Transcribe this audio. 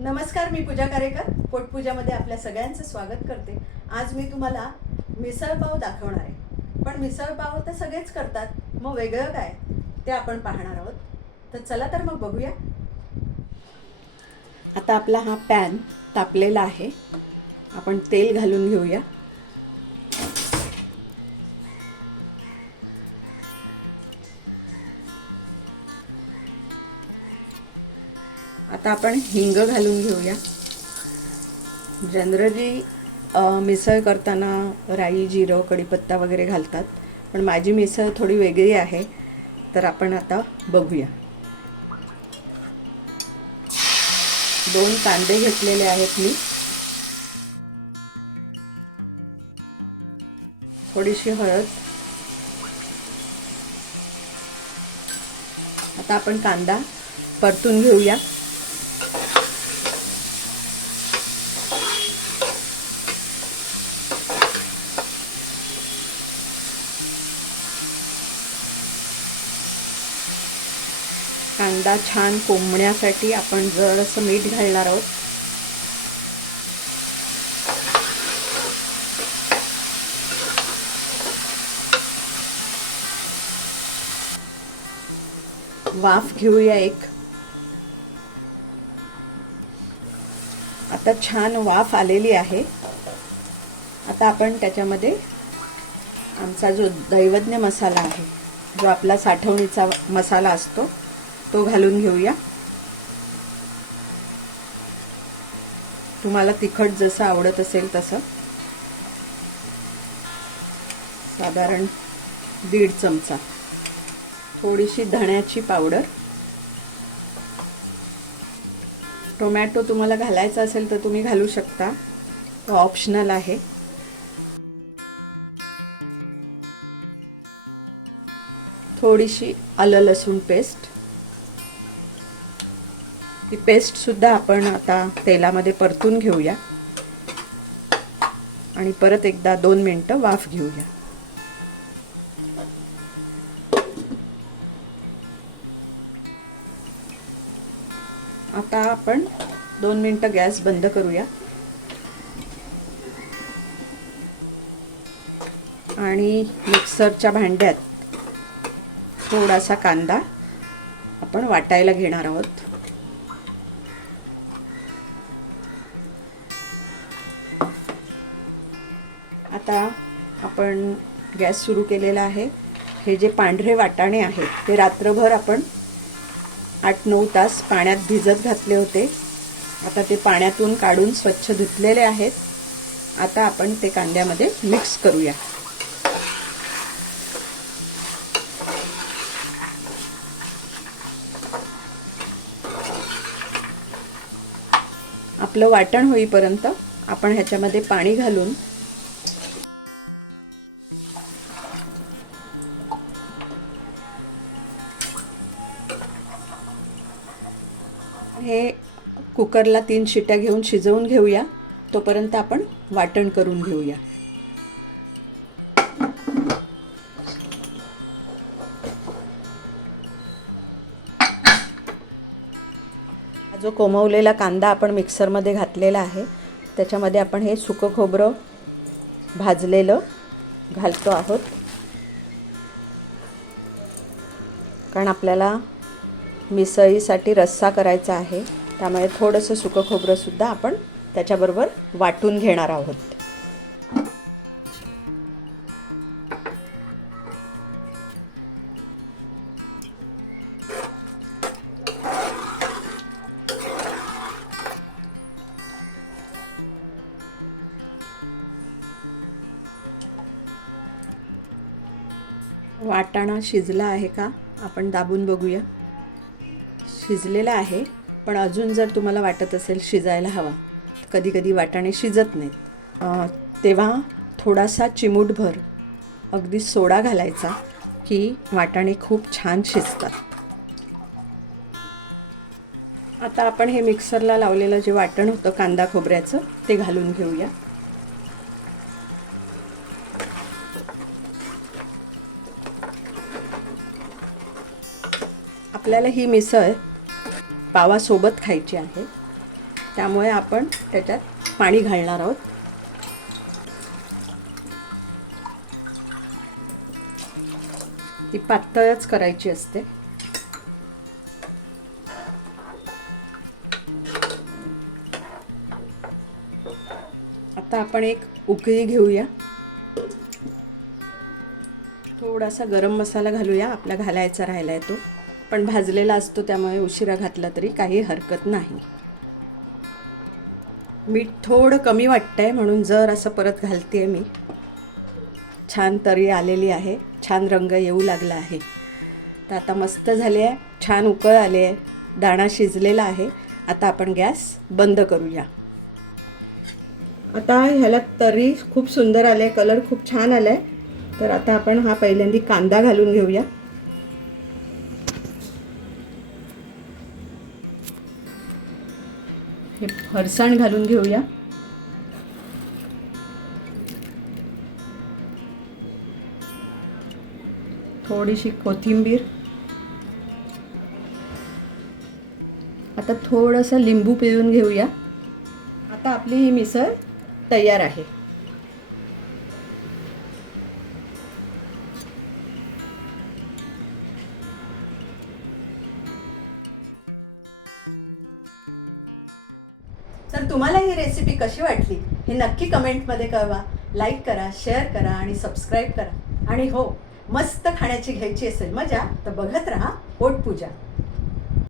नमस्कार, मी पूजा कारेकर पोटपूजामध्ये आपल्या सगळ्यांचं स्वागत करते। आज मी तुम्हाला मिसळ पाव दाखवणार आहे। पण मिसळ पाव तर सगळेच करतात, मग वेगळं काय ते आपण पाहणार आहोत। तर चला तर मग बघूया। आता आपला हा पॅन तापलेला आहे, आपण तेल घालून घेऊया। आता आपण हिंग घालून घेऊया। जनरली मिसळ करताना राई, जिरं, कढीपत्ता वगैरे घालतात, पण माझी मिसळ थोडी वेगळी आहे, तर आपण आता बघूया। 2 कांदे घेतलेले आहेत मी, थोडीशी हळद। आता आपण कांदा परतून घेऊया। कांदा छान कोंबण्यासाठी आपण जरासं मीठ घालणार आहोत। वाफ घेऊया एक। आता छान वाफ आलेली आहे। आता आपण त्याच्यामध्ये आमचा जो दैवज्ञ मसाला आहे, जो आपला साठवणीचा मसाला असतो, तो घालून घेऊया। तुम्हाला तिखट जसं आवडत असेल तसं, साधारण 1.5 चमचा। थोडीशी धण्याची पावडर। टोमॅटो तुम्हाला घालायचा असेल तर तुम्ही घालू शकता, तो ऑप्शनल आहे। थोडीशी आलं लसूण पेस्ट। ही पेस्ट सुद्धा आपण आता तेलामध्ये परतून घेऊया आणि परत एकदा 2 मिनिटं वाफ घेऊया। आता आपण 2 मिनिटं गॅस बंद करूया आणि मिक्सरच्या भांड्यात थोडासा कांदा आपण वाटायला घेणार आहोत। आता आपण गॅस सुरू केलेला आहे। हे जे पांढरे वाटाणे आहेत, ते रात्रभर आपण 8-9 तास पाण्यात भिजत घातले होते। आता ते पाण्यातून काढून स्वच्छ धुतलेले आहेत। आता आपण ते कांद्यामध्ये मिक्स करूया। आपलं वाटण होईपर्यंत आपण ह्याच्यामध्ये पाणी घालून हे कुकरला 3 शिट्या घेऊन शिजवून घेऊया। तोपर्यंत आपण वाटण करून घेऊया। जो कोमवलेला कांदा आपण मिक्सरमध्ये घातलेला आहे, त्याच्यामध्ये आपण हे सुकं खोबरं भाजलेलं घालतो आहोत, कारण आपल्याला मिसळीसाठी रस्सा करायचा आहे, त्यामुळे थोडंसं सुकं खोबरं सुद्धा आपण त्याच्याबरोबर वाटून घेणार आहोत। वाटाणा शिजला आहे का आपण दाबून बघूया। शिजलेला आहे, पण अजून जर तुम्हाला वाटत असेल शिजायला हवा, कधी कधी वाटाणे शिजत नाहीत, तेव्हा थोडासा चिमूटभर अगदी सोडा घालायचा की वाटाणे खूप छान शिजतात। आता आपण हे मिक्सरला लावलेलं जे वाटण होतं कांदा खोबऱ्याचं, ते घालून घेऊया। आपल्याला ही मिसळ पावासोबत खायची आहे, त्यामुळे आपण त्याच्यात पाणी घालणार आहोत. ती पातळच करायची असते. आता आपण एक उकळी घेऊया. थोडासा गरम मसाला घालूया. आपला घालायचा राहिला आहे तो, पण भाजलेला असतो त्यामुळे उशिरा घातला तरी काही हरकत नाही. मीठ थोडं कमी वाटतंय म्हणून जर असं परत घालते मी. छान तरी आलेली आहे, छान रंग येऊ लागला आहे. तर आता मस्त झाले आहे, छान उकळ आले आहे, दाणा शिजलेला आहे. आता आपण गॅस बंद करूया. आता ह्याला तरी खूप सुंदर आले, कलर खूप छान आला आहे. तर आता आपण हा पहिल्यांदा कांदा घालून घेऊया. हे फरसाण घालून घेऊया. थोडीशी कोथिंबीर. आता थोडंसं लिंबू पिळून घेऊया. आता आपली ही मिसळ तयार आहे. तर तुम्हाला ही रेसिपी कशी वाटली हे नक्की कमेंटमध्ये कळवा. लाईक करा, शेअर करा आणि सबस्क्राईब करा. आणि हो, मस्त खाण्याची घ्यायची असेल मजा तर बघत राहा पोटपूजा.